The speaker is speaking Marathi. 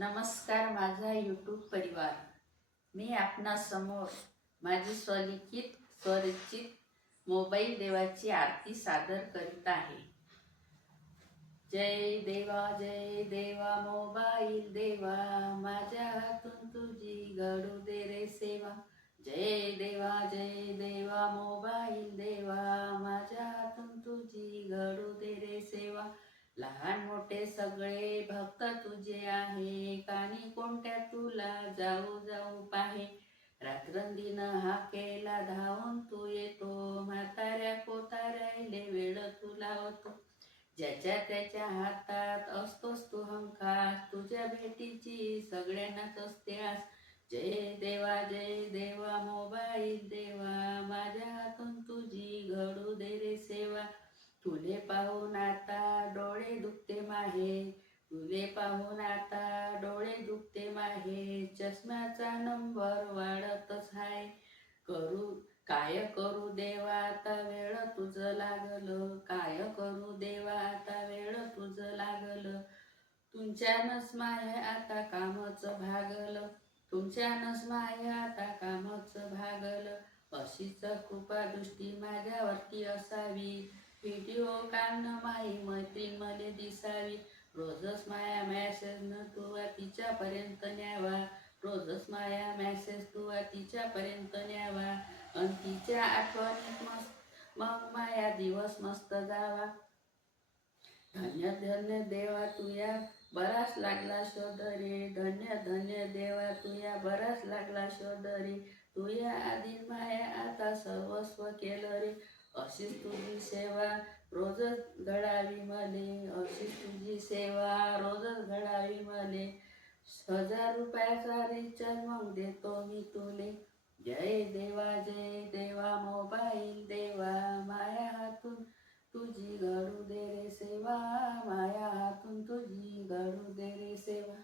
नमस्कार माझा यूट्यूब परिवार. मी आपणासमोर माझी स्वलिखित स्वरचित मोबाईल देवाची आरती सादर करीत आहे. जय देवा मोबाईल देवा, माझ्या हातून तुझी घडू दे रे सेवा. जय देवा मोबाईल देवा, माझ्या हातून तुझी घडू दे रे सेवा. लहान मोठे सगळे भक्त तुझे आहे, कानी कोणत्या तुला जाऊ जाऊ पाहे. रात्रंदिन हाकेला धावून तू येतो, म्हाताऱ्या कोताऱ्याले वेळ तू लावतो. ज्याच्या त्याच्या हातात असतोस तू हमखास, तुझ्या भेटीची सगळ्यांनाच असते आस. जय देवा मोबाईल देवा, माझ्या हातून तुझी घडू दे रे सेवा. तुले पाहून आता डोळे दुखते माहे, तुले पाहून आता डोळे दुखते माहे. चष्म्याचा नंबर वाढतच हाय, काय करू देवा आता वेळ तुझं लागलं. काय करू देवा आता वेळ तुझं लागलं. तुमच्यानच माय आता कामच भागलं, तुमच्यानच माय आता कामच भागलं. अशीच कृपा दृष्टी माझ्यावरती असावी, व्हिडिओ काढणं माई मैत्रीण मले दिसावी. रोजच माया मॅसेज न तू तिच्यापर्यंत न्यावा, रोजच माया मॅसेज तू तिच्यापर्यंत न्यावा. अन तिच्या आठवणीत मग माया दिवस मस्त जावा. धन्य धन्य देवा तुया बराच लागला शोध रे, धन्य देवा तुया बराच लागला शोध रे. तुया आधी माया आता सर्वस्व केलं रे. अशीच तुझी सेवा रोजच घडावी मले, अशीच तुझी सेवा रोजच घडावी मले. 1000 रुपयाचा रिचार्ज मग देतो मी तुले. जय देवा मोबाईल देवा, माया हातून तुझी घडू दे रे सेवा. माया हातून तुझी घडू दे रे सेवा.